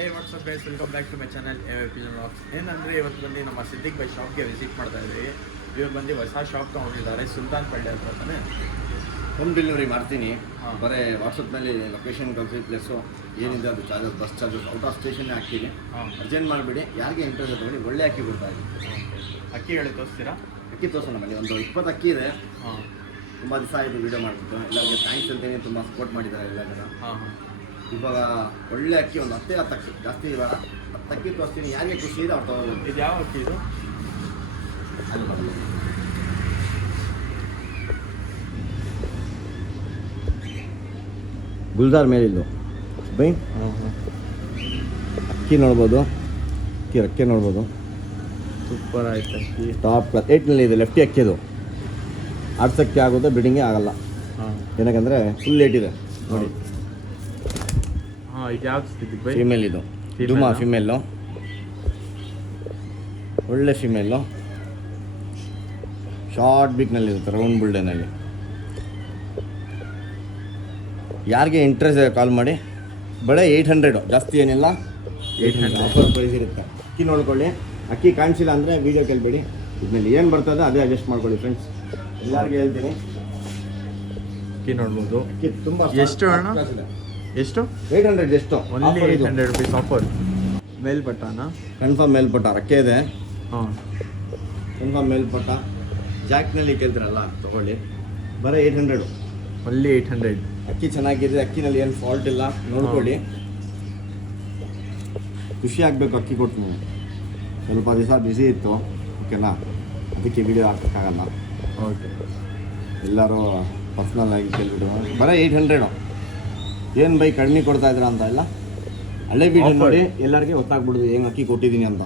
Hey what's up guys, welcome back to my channel pigeon vlogs. ಏನಂದರೆ ಇವತ್ತು ಬಂದು ನಮ್ಮ ಸಿದ್ದಿಕ್ ಬೈ ಶಾಪ್ಗೆ ವಿಸಿಟ್ ಮಾಡ್ತಾ ಇದ್ದೀವಿ. ಇವಾಗ ಬಂದು ಹೊಸ ಶಾಪ್ ತೊಗೊಂಡಿದ್ದಾರೆ, ಸುಲ್ತಾನ್ ಪಳ್ಳಿ ಹತ್ರ ತಾನೆ. ಹೋಮ್ ಡೆಲಿವರಿ ಮಾಡ್ತೀನಿ. ಬರೀ ವಾಟ್ಸಪ್ನಲ್ಲಿ ಲೊಕೇಶನ್ ಕಳಿಸಿ ಪ್ಲೇಸು ಏನಿದೆ ಅದು charges, bus charges out of ಸ್ಟೇಷನ್ನೇ ಹಾಕ್ತೀನಿ. ಅರ್ಜೆಂಟ್ ಮಾಡಿಬಿಡಿ. ಯಾರಿಗೆ ಇಂಟ್ರೆಸ್ಟ್ ತೊಗೊಂಡು ಒಳ್ಳೆ ಅಕ್ಕಿ ಕೊಡ್ತಾ ಇದ್ದೀನಿ. ಅಕ್ಕಿ ಹೇಳಿ ತೋರಿಸ್ತೀರಾ? ಅಕ್ಕಿ ತೋರಿಸೋಣ ಬನ್ನಿ. ಒಂದು 20 ಅಕ್ಕಿ ಇದೆ. ತುಂಬ ದಿವಸ ಆಯಿತು ವೀಡಿಯೋ ಮಾಡಿಬಿಟ್ಟು. ಎಲ್ಲರಿಗೆ ಥ್ಯಾಂಕ್ಸ್ ಅಂತೀನಿ, ತುಂಬ ಸಪೋರ್ಟ್ ಮಾಡಿದ್ದಾರೆ ಎಲ್ಲ ಜನ. ಇವಾಗ ಒಳ್ಳೆ ಅಕ್ಕಿ ಒಂದು 10 ಅಕ್ಕಿ, ಜಾಸ್ತಿ ಇವಾಗ 10 ಅಕ್ಕಿ ತೋರಿಸ್ತೀನಿ. ಯಾರಿಗೆ ಖುಷಿ ಇದೆ ಅವ್ರು ತೊಗೊಳ್ಬೋದು. ಇದು ಯಾವ ಅಕ್ಕಿ ಇದು? ಅಲ್ಲಿ ಬರಲ್ಲ. ಗುಲ್ಜಾರ್ ಮೇಲಿದ್ದು ಬೈ ಅಕ್ಕಿ ನೋಡ್ಬೋದು, ಅಕ್ಕಿ ನೋಡ್ಬೋದು. ಸೂಪರ್ ಆಯ್ತು ಅಕ್ಕಿ. ಟಾಪ್ ಕ್ಲಾಸ್ 8ನಲ್ಲಿ ಇದೆ. ಲೆಫ್ಟಿ ಅಕ್ಕಿ ಅದು ಆಡ್ಸೋಕ್ಕೆ ಆಗೋದು, ಬಿಡಿಂಗೇ ಆಗಲ್ಲ. ಏನಕ್ಕಂದರೆ ಫುಲ್ 8 ಇದೆ ನೋಡಿ. ಇದು ಯಾವ್ದು ಸಿದ್ದಿಕ್ ಬೈ? ಫಿಮೇಲ್ ಇದು. ದುಮಾ ಫಿಮೇಲು, ಒಳ್ಳೆ ಫಿಮೇಲು. ಶಾರ್ಟ್ ಬಿಕ್ನಲ್ಲಿರುತ್ತೆ, ರೌಂಡ್ ಬುಲ್ಡೇನಲ್ಲಿ. ಯಾರಿಗೆ ಇಂಟ್ರೆಸ್ಟ್ ಇದೆ ಕಾಲ್ ಮಾಡಿ. ಬಳೆ 800, ಜಾಸ್ತಿ ಏನಿಲ್ಲ. 800 ಆಫರ್ ಪ್ರೈಸ್ ಇರುತ್ತೆ. ಅಕ್ಕಿ ನೋಡ್ಕೊಳ್ಳಿ. ಅಕ್ಕಿ ಕಾಣಿಸಿಲ್ಲ ಅಂದರೆ ವೀಡಿಯೋ ಕೇಳಬೇಡಿ. ಇದ್ಮೇಲೆ ಏನು ಬರ್ತದೆ ಅದೇ ಅಡ್ಜಸ್ಟ್ ಮಾಡ್ಕೊಳ್ಳಿ ಫ್ರೆಂಡ್ಸ್. ಎಲ್ಲರಿಗೂ ಹೇಳ್ತೀನಿ. ಅಕ್ಕಿ ನೋಡ್ಬೋದು. ಅಕ್ಕಿ ತುಂಬ ಎಷ್ಟು ಅಣ್ಣ? ಎಷ್ಟು? 800. ಎಷ್ಟು? Only 800 rupees offer. ಮೇಲ್ಪಟ್ಟನ ಕನ್ಫರ್ಮ್ ಮೇಲ್ಪಟ್ಟ ರಕ್ಕೆ ಇದೆ. ಕನ್ಫರ್ಮ್ ಮೇಲ್ಪಟ್ಟ. ಜಾಕ್ನಲ್ಲಿ ಕೇಳ್ತೀರಲ್ಲ ತೊಗೊಳ್ಳಿ. ಬರೀ 800. ಓನ್ಲಿ 800. ಅಕ್ಕಿ ಚೆನ್ನಾಗಿದೆ. ಅಕ್ಕಿನಲ್ಲಿ ಏನು ಫಾಲ್ಟ್ ಇಲ್ಲ, ನೋಡ್ಕೊಳ್ಳಿ. ಖುಷಿ ಆಗಬೇಕು ಅಕ್ಕಿ ಕೊಟ್ಟು. ನೀವು ಸ್ವಲ್ಪ ದಿವಸ ಬಿಸಿ ಇತ್ತು, ಓಕೆನಾ, ಅದಕ್ಕೆ ವಿಡಿಯೋ ಹಾಕೋಕ್ಕಾಗಲ್ಲ. ಓಕೆ. ಎಲ್ಲರೂ ಪರ್ಸ್ನಲ್ ಆಗಿ ಕೇಳ್ಬಿಟ್ಟು ಬರೀ 800. ಏನು ಬೈ ಕಡಿಮೆ ಕೊಡ್ತಾ ಇದ್ದೀರಾ ಅಂತ ಇಲ್ಲ. ಹಳೆ ವಿಡಿಯೋ ನೋಡಿ ಎಲ್ಲರಿಗೆ ಗೊತ್ತಾಗ್ಬಿಡುದು ಹೆಂಗೆ ಅಕ್ಕಿ ಕೊಟ್ಟಿದ್ದೀನಿ ಅಂತ.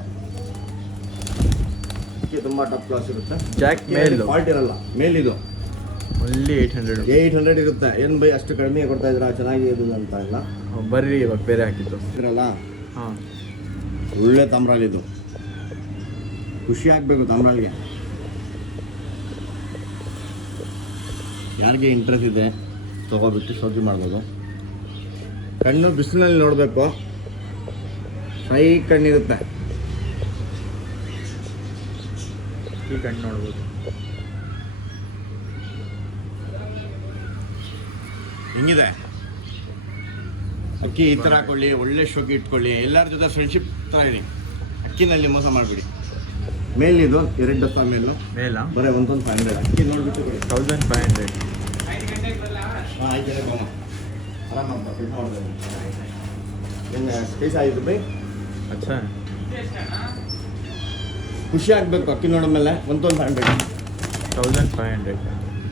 ಅಕ್ಕಿ ತುಂಬ ಟಾಪ್ ಕ್ಲಾಸ್ ಇರುತ್ತೆ. ಜಾಕ್ ಮೇಲ್ ಫಾಲ್ಟ್ ಇರಲ್ಲ. ಮೇಲಿದು ಓನ್ಲಿ 800. 800 ಇರುತ್ತೆ. ಏನು ಬೈ ಅಷ್ಟು ಕಡಿಮೆ ಕೊಡ್ತಾ ಇದ್ದೀರಾ, ಚೆನ್ನಾಗಿ ಇರೋದು ಅಂತ ಇಲ್ಲ. ಬರ್ರಿ ಇವಾಗ ಬೇರೆ ಹಾಕಿತ್ತು ಇದ್ರಲ್ಲ. ಹಾಂ, ಒಳ್ಳೆ ತಮ್ರಾಲಿದು. ಖುಷಿ ಆಗಬೇಕು ತಮ್ರಾಲ್ಗೆ. ಯಾರಿಗೆ ಇಂಟ್ರೆಸ್ಟ್ ಇದೆ ತೊಗೊಬಿಟ್ಟು ಶೋಕಿ ಮಾಡ್ಬೋದು. ಕಣ್ಣು ಬಿಸಿಲಿನಲ್ಲಿ ನೋಡಬೇಕು. ಸೈ ಕಣ್ಣಿರುತ್ತೆ. ಈ ಕಣ್ಣು ನೋಡ್ಬೋದು. ಹೆಂಗಿದೆ ಅಕ್ಕಿ? ಈ ಥರ ಹಾಕೊಳ್ಳಿ, ಒಳ್ಳೆ ಶೋಕಿ ಇಟ್ಕೊಳ್ಳಿ. ಎಲ್ಲರ ಜೊತೆ ಫ್ರೆಂಡ್ಶಿಪ್ ಥರ ಇರಿ. ಅಕ್ಕಿನಲ್ಲಿ ಮೋಸ ಮಾಡಿಬಿಡಿ. ಮೇಲಿದು 2 ದಪ್ಪ ಮೇಲು ಮೇಲ ಬರೀ 1500. ಅಕ್ಕಿ ನೋಡಿಬಿಟ್ಟು 1500. ಹಾಂ, ಆಯ್ತು ಬಾಮ. ಆರಾಮ ಏನು ಸ್ಪೇಸ್ ಆಯಿತು ಬೈ. ಅಚ್ಚಾ, ಖುಷಿ ಆಗಬೇಕು ಅಕ್ಕಿ ನೋಡಿದ್ಮೇಲೆ. 1500. 1500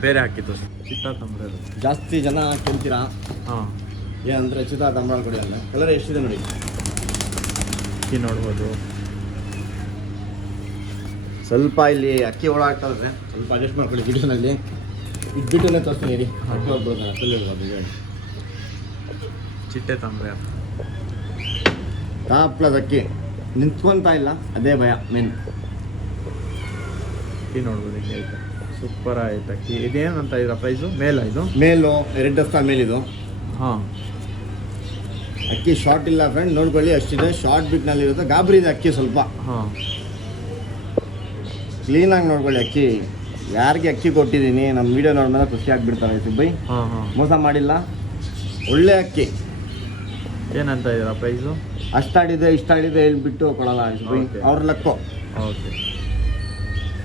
ಬೇರೆ ಹಾಕಿತ್ತು. ಚಿತ್ತ ತಂಬ್ರೆ ಜಾಸ್ತಿ ಜನ ಕೇಳ್ತೀರಾ. ಹಾಂ, ಏನಂದರೆ ಚಿತಾ ತಮ್ರಾಲ್ ಕೊಡಿ ಅಲ್ಲ. ಕಲರ್ ಎಷ್ಟಿದೆ ನೋಡಿ. ಅಕ್ಕಿ ನೋಡ್ಬೋದು. ಸ್ವಲ್ಪ ಇಲ್ಲಿ ಅಕ್ಕಿ ಓಡಾಡ್ತಾರೆ, ಸ್ವಲ್ಪ ಅಡ್ಜಸ್ಟ್ ಮಾಡ್ಕೊಳ್ಳಿ ವಿಡಿಯೋನಲ್ಲಿ. ಇದ್ಬಿಟ್ಟೇ ತೋರಿಸ್ತೀನಿ ಇರಿ. ಅಕ್ಕಿ ಹೋಗ್ಬಿಡ್ತಾನೆ ಅಷ್ಟಲ್ಲಿ. ಚಿಟ್ಟೆ ತಂಬ್ರೆ ಟಾಪ್ ಕ್ಲಾಸ್ ಅಕ್ಕಿ. ನಿಂತ್ಕೊತಾ ಇಲ್ಲ, ಅದೇ ಭಯ ಮೇನ್. ಅಕ್ಕಿ ನೋಡ್ಬೋದು ಹಿಂಗೆ ಐತೆ. ಸೂಪರ್ ಆಯ್ತು ಅಕ್ಕಿ. ಇದೇನಂತ ಇದರ ಪ್ರೈಸು? ಮೇಲ ಇದು? ಮೇಲು 2 ದಪ್ಪ ಮೇಲಿದು. ಹಾಂ, ಅಕ್ಕಿ ಶಾರ್ಟ್ ಇಲ್ಲ ಫ್ರೆಂಡ್, ನೋಡ್ಕೊಳ್ಳಿ. ಅಷ್ಟಿದೆ. ಶಾರ್ಟ್ ಬಿಟ್ನಲ್ಲಿ ಇರುತ್ತೆ. ಗಾಬರಿ ಇದೆ ಅಕ್ಕಿ ಸ್ವಲ್ಪ. ಹಾಂ, ಕ್ಲೀನಾಗಿ ನೋಡ್ಕೊಳ್ಳಿ ಅಕ್ಕಿ. ಯಾರಿಗೆ ಅಕ್ಕಿ ಕೊಟ್ಟಿದ್ದೀನಿ ನಮ್ಮ ವೀಡಿಯೋ ನೋಡಿದ್ರೆ ಖುಷಿ ಆಗಿಬಿಡ್ತಾರೆ ಸುಬ್ಬೈ. ಹಾಂ ಹಾಂ, ಮೋಸ ಮಾಡಿಲ್ಲ. ಒಳ್ಳೆ ಅಕ್ಕಿ. ಏನಂತ ಇದರ ಪ್ರೈಸು? ಅಷ್ಟಾಡಿದೆ ಇಷ್ಟಾಡಿದೆ ಹೇಳ್ಬಿಟ್ಟು ಕೊಡಲ್ಲ ಸುಬ್ಬೈ. ಅವ್ರ ಲಕ್ಕು. ಓಕೆ.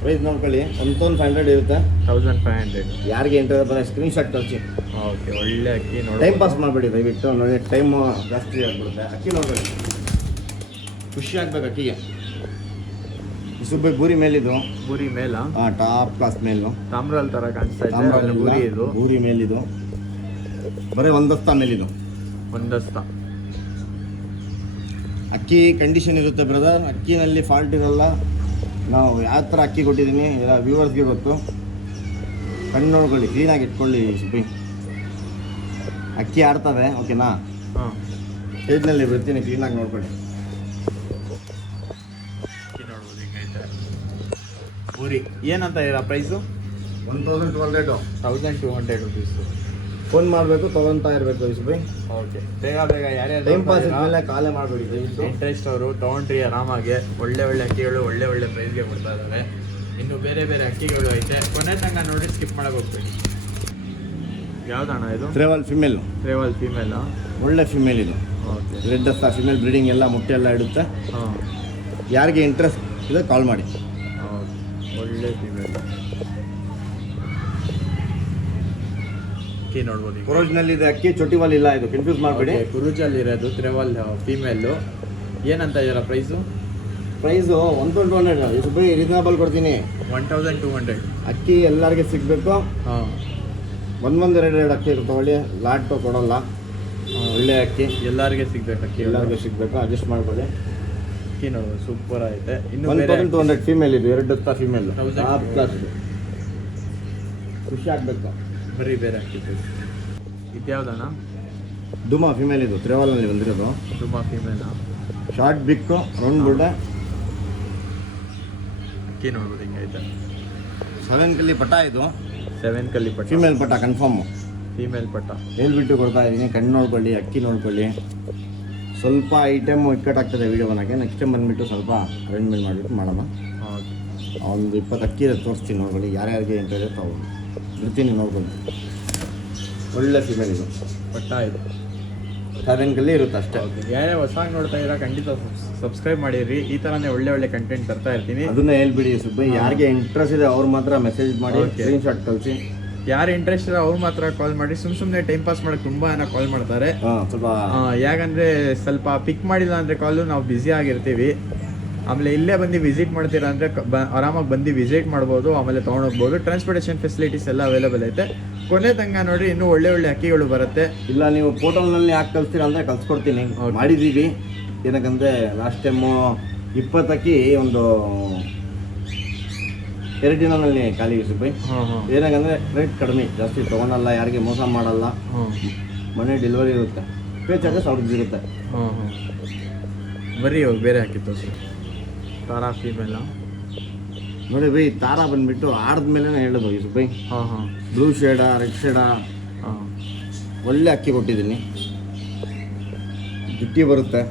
ಪ್ರೈಸ್ ನೋಡ್ಕೊಳ್ಳಿ. 1500 ಇರುತ್ತೆ. 1500. ಯಾರಿಗೆ ಇಂಟ್ರೆಸ್ಟ್ ಬರೋ ಸ್ಕ್ರೀನ್ಶಾಟ್ ಕಳಿಸಿ. ಓಕೆ, ಒಳ್ಳೆ ಅಕ್ಕಿ ನೋಡಿ. ಟೈಮ್ ಪಾಸ್ ಮಾಡಬೇಡಿ ದಯವಿಟ್ಟು. ನೋಡಿ ಟೈಮು ಜಾಸ್ತಿ ಆಗಿಬಿಡುತ್ತೆ. ಅಕ್ಕಿ ನೋಡ್ಕೊಳ್ಳಿ. ಖುಷಿ ಆಗ್ಬೇಕು ಅಕ್ಕಿಗೆ. ಸುಬ್ಬೈ ಬೂರಿ ಮೇಲಿದು. ಬೂರಿ ಮೇಲ? ಹಾಂ, ಟಾಪ್ ಕ್ಲಾಸ್ ಮೇಲು. ತಾಮ್ರಾಲ್ ಥರ ಕಾಣಿಸ್ತಾ ಇದೆ. ಬೂರಿ ಇದು. ಬೂರಿ ಮೇಲಿದು. ಬರೀ 1 ದಸ್ತ ಮೇಲಿದು. ಒಂದಸ್ತ. ಅಕ್ಕಿ ಕಂಡೀಷನ್ ಇರುತ್ತೆ ಬ್ರದರ್. ಅಕ್ಕಿನಲ್ಲಿ ಫಾಲ್ಟ್ ಇರಲ್ಲ. ನಾವು ಯಾವ ಥರ ಅಕ್ಕಿ ಕೊಟ್ಟಿದ್ದೀನಿ ಎಲ್ಲ ವ್ಯೂವರ್ಸ್ಗೆ ಗೊತ್ತು. ಕಣ್ಣು ನೋಡ್ಕೊಳ್ಳಿ, ಕ್ಲೀನಾಗಿ ಇಟ್ಕೊಳ್ಳಿ ಸುಬ್ಬಿ. ಅಕ್ಕಿ ಆಡ್ತವೆ, ಓಕೆನಾ. ಹಾಂ, ಸ್ಟೇಜ್ನಲ್ಲಿ ಬರ್ತೀನಿ, ಕ್ಲೀನಾಗಿ ನೋಡ್ಕೊಳ್ಳಿ. ಅಕ್ಕಿ ನೋಡ್ಬೋದು ಹಿಂಗೈತೆ. ಬೂರಿ ಏನಂತ ಇದರ ಪ್ರೈಸು? 1200. 1200 ರುಪೀಸು. ಫೋನ್ ಮಾಡಬೇಕು, ತೊಗೊತಾ ಇರಬೇಕು ಯೂಸುಫ್ ಭಾಯ್. ಓಕೆ, ಬೇಗ ಬೇಗ ಯಾರ್ಯಾರು ಟೈಮ್ ಪಾಸ್ ಇದ್ಮೇಲೆ ಕಾಲೇ ಮಾಡಬೇಡಿ ದಯವಿಟ್ಟು. ಇಂಟ್ರೆಸ್ಟ್ ಅವರು ತೊಗೊಂಡ್ರಿ ಆರಾಮಾಗಿ. ಒಳ್ಳೆ ಒಳ್ಳೆ ಅಕ್ಕಿಗಳು ಒಳ್ಳೆ ಪ್ರೈಸ್ಗೆ ಕೊಡ್ತಾ ಇದ್ದಾರೆ. ಇನ್ನು ಬೇರೆ ಬೇರೆ ಅಕ್ಕಿಗಳು ಐತೆ, ಕೊನೆ ತನಕ ನೋಡಿ ಸ್ಕಿಪ್ ಮಾಡಕ್ಕೆ ಹೋಗ್ಬೇಡಿ. ಯಾವ್ದಣ್ಣ ಇದು? ಟ್ರೇವಲ್ ಫಿಮೇಲ್. ಟ್ರೇವಲ್ ಫೀಮೇಲ್. ಒಳ್ಳೆ ಫಿಮೇಲ್ ಇದು. ಓಕೆ, ರೆಡ್ ದಸ್ತ ಫಿಮೇಲ್ ಬ್ರೀಡಿಂಗ್ ಎಲ್ಲ ಮುಟ್ಟೆ ಎಲ್ಲ ಇಡುತ್ತೆ. ಹಾಂ, ಯಾರಿಗೆ ಇಂಟ್ರೆಸ್ಟ್ ಇದೆ ಕಾಲ್ ಮಾಡಿ. ಒಳ್ಳೆ ಫೀಮೇಲ್ ಅಕ್ಕಿ ನೋಡ್ಬೋದು. ಒರಿಜಿನಲ್ ಇದೆ ಅಕ್ಕಿ, ಚೊಟ್ಟಿವಲ್ ಇಲ್ಲ, ಇದು ಕನ್ಫ್ಯೂಸ್ ಮಾಡಬೇಡಿ. ಕುರುಜಲ್ಲಿ ಇರೋದು ಟ್ರೇವಲ್ ಫೀಮೇಲು. ಏನಂತ ಇದರ price? Price 1200 Yusuf Bhai, reasonable ಕೊಡ್ತೀನಿ. 1200. ಅಕ್ಕಿ ಎಲ್ಲರಿಗೆ ಸಿಗಬೇಕು. ಹಾಂ, ಒಂದೊಂದೆರಡು ಅಕ್ಕಿ ತಗೊಳ್ಳಿ, ಲಾಟ್ ಕೊಡೋಲ್ಲ. ಒಳ್ಳೆ ಅಕ್ಕಿ ಎಲ್ಲರಿಗೆ ಸಿಗ್ಬೇಕು. ಅಕ್ಕಿ ಎಲ್ಲರಿಗೂ ಸಿಗಬೇಕು, ಅಡ್ಜಸ್ಟ್ ಮಾಡ್ಕೊಳ್ಳಿ. ಅಕ್ಕಿ ನೋಡೋದು ಸೂಪರ್ ಐತೆ. ಇನ್ನು 1200 ಫೀಮೇಲ್ ಇದು, 2 ದಸ್ತ ಫೀಮೇಲ್. 1000. ಟಾಪ್ ಕ್ಲಾಸ್ ಇದು, ಖುಷಿ ಆಗಬೇಕು. ಬರೀ ಬೇರೆ ಅಕ್ಕಿ. ಇದ್ಯಾವ್ದಣ್ಣ? ದುಮಾ ಫಿಮೇಲ್ ಇದು, ಟ್ರೇವಲ್ನಲ್ಲಿ ಬಂದಿರೋದು. ತುಂಬಾ ಫೀಮೇಲ್. ಶಾರ್ಟ್ ಬಿಕ್ಕು, ರೌಂಡ್ ಬುಡ್ಡ. ಅಕ್ಕಿ ನೋಡ್ಬೋದು ಹಿಂಗೈತೆ. 7 ಕಲ್ಲಿ ಪಟ ಇದು. 7 ಕಲ್ಲಿ ಪಟ್ಟ. ಫಿಮೇಲ್ ಪಟ ಕನ್ಫರ್ಮು. ಫೀಮೇಲ್ ಪಟ್ಟ. ಹೇಳ್ಬಿಟ್ಟು ಕೊಡ್ತಾ ಇದ್ದೀನಿ. ಕಣ್ಣು ನೋಡ್ಕೊಳ್ಳಿ, ಅಕ್ಕಿ ನೋಡ್ಕೊಳ್ಳಿ. ಸ್ವಲ್ಪ ಐಟಮ್ ಇಕ್ಕಟ್ಟಾಗ್ತದೆ ವೀಡಿಯೋ ಮಾಡೋಕ್ಕೆ. ನೆಕ್ಸ್ಟ್ ಟೈಮ್ ಬಂದುಬಿಟ್ಟು ಸ್ವಲ್ಪ ಅರೇಂಜ್ಮೆಂಟ್ ಮಾಡಿಬಿಟ್ಟು ಮಾಡೋಣ. ಓಕೆ, ಒಂದು 20 ಅಕ್ಕಿ ತೋರಿಸ್ತೀನಿ ನೋಡ್ಕೊಳ್ಳಿ. ಯಾರ್ಯಾರಿಗೆ ಇಂಟ್ರೆಸ್ಟ್ ತಗೊಂಡು ಬಿಡ್ತೀನಿ ನೋಡ್ಕೊಂಡು. ಒಳ್ಳೆ ಫಿಮೇಲ್ ಇದು, ಪಟ್ಟ ಇದು. 7 ಕಲ್ಲಿ ಇರುತ್ತೆ ಅಷ್ಟೇ. ಓಕೆ, ಯಾರ್ಯಾರು ಹೊಸದಾಗಿ ನೋಡ್ತಾ ಇದ್ದೀರಾ ಖಂಡಿತ ಸಬ್ಸ್ಕ್ರೈಬ್ ಮಾಡಿರಿ. ಈ ಥರನೇ ಒಳ್ಳೆ ಕಂಟೆಂಟ್ ತರ್ತಾ ಇರ್ತೀನಿ. ಅದನ್ನ ಹೇಳ್ಬಿಡಿ ಸುಬ್ಬ. ಯಾರಿಗೆ ಇಂಟ್ರೆಸ್ಟ್ ಇದೆ ಅವ್ರು ಮಾತ್ರ ಮೆಸೇಜ್ ಮಾಡಿ, Okay. ಸ್ಕ್ರೀನ್ ಶಾಟ್ ಕಳಿಸಿ. ಯಾರು ಇಂಟ್ರೆಸ್ಟ್ ಇದೆ ಅವ್ರು ಮಾತ್ರ ಕಾಲ್ ಮಾಡಿ. ಸುಮ್ಮನೆ ಟೈಮ್ ಪಾಸ್ ಮಾಡೋಕೆ ತುಂಬ ಜನ ಕಾಲ್ ಮಾಡ್ತಾರೆ. ಸ್ವಲ್ಪ ಯಾಕಂದರೆ ಸ್ವಲ್ಪ ಪಿಕ್ ಮಾಡಿಲ್ಲ ಅಂದರೆ ಕಾಲು ನಾವು ಬ್ಯುಸಿ ಆಗಿರ್ತೀವಿ. ಆಮೇಲೆ ಇಲ್ಲೇ ಬಂದು ವಿಸಿಟ್ ಮಾಡ್ತೀರಾ ಅಂದರೆ ಆರಾಮಾಗಿ ಬಂದು ವಿಸಿಟ್ ಮಾಡ್ಬೋದು. ಆಮೇಲೆ ತೊಗೊಂಡೋಗ್ಬೋದು. ಟ್ರಾನ್ಸ್ಪೋರ್ಟೇಷನ್ ಫೆಸಿಲಿಟೀಸ್ ಎಲ್ಲ ಅವೈಲೇಬಲ್ ಐತೆ. ಕೊನೆ ತನಕ ನೋಡಿ, ಇನ್ನೂ ಒಳ್ಳೆ ಅಕ್ಕಿಗಳು ಬರುತ್ತೆ. ಇಲ್ಲ ನೀವು ಪೋರ್ಟಲ್ನಲ್ಲಿ ಯಾಕೆ ಕಳಿಸ್ತೀರಾ ಅಂದರೆ ಕಳ್ಸ್ಕೊಡ್ತೀನಿ. ಮಾಡಿದ್ದೀವಿ. ಏನಕ್ಕಂದರೆ ಲಾಸ್ಟ್ ಟೈಮು 20 ಅಕ್ಕಿ ಒಂದು 2 ದಿನದಲ್ಲಿ ಖಾಲಿ ಯೂಸುಫ್. ಏನಕ್ಕಂದರೆ ರೇಟ್ ಕಡಿಮೆ, ಜಾಸ್ತಿ ತೊಗೊಳಲ್ಲ, ಯಾರಿಗೆ ಮೋಸ ಮಾಡಲ್ಲ. ಮನೆ ಡೆಲಿವರಿ ಇರುತ್ತೆ, ಪೇ ಚಾರ್ಜಸ್ ಅವ್ರದ್ದು ಇರುತ್ತೆ. ಬರೀ ಬೇರೆ ಹಾಕಿತ್ತು ಸರ್. ತಾರಾ ಫೀಮೇಲ ನೋಡಿ ಬೈ, ತಾರಾ ಬಂದುಬಿಟ್ಟು ಆಡಿದ್ಮೇಲೆ ಹೇಳೋದು ಯೂಸುಫ್ ಬೈ. ಬ್ಲೂ ಶೇಡ, ರೆಡ್ ಶೇಡ, ಒಳ್ಳೆ ಅಕ್ಕಿ ಕೊಟ್ಟಿದ್ದೀನಿ. ಜುಟ್ಟಿ ಬರುತ್ತೆ,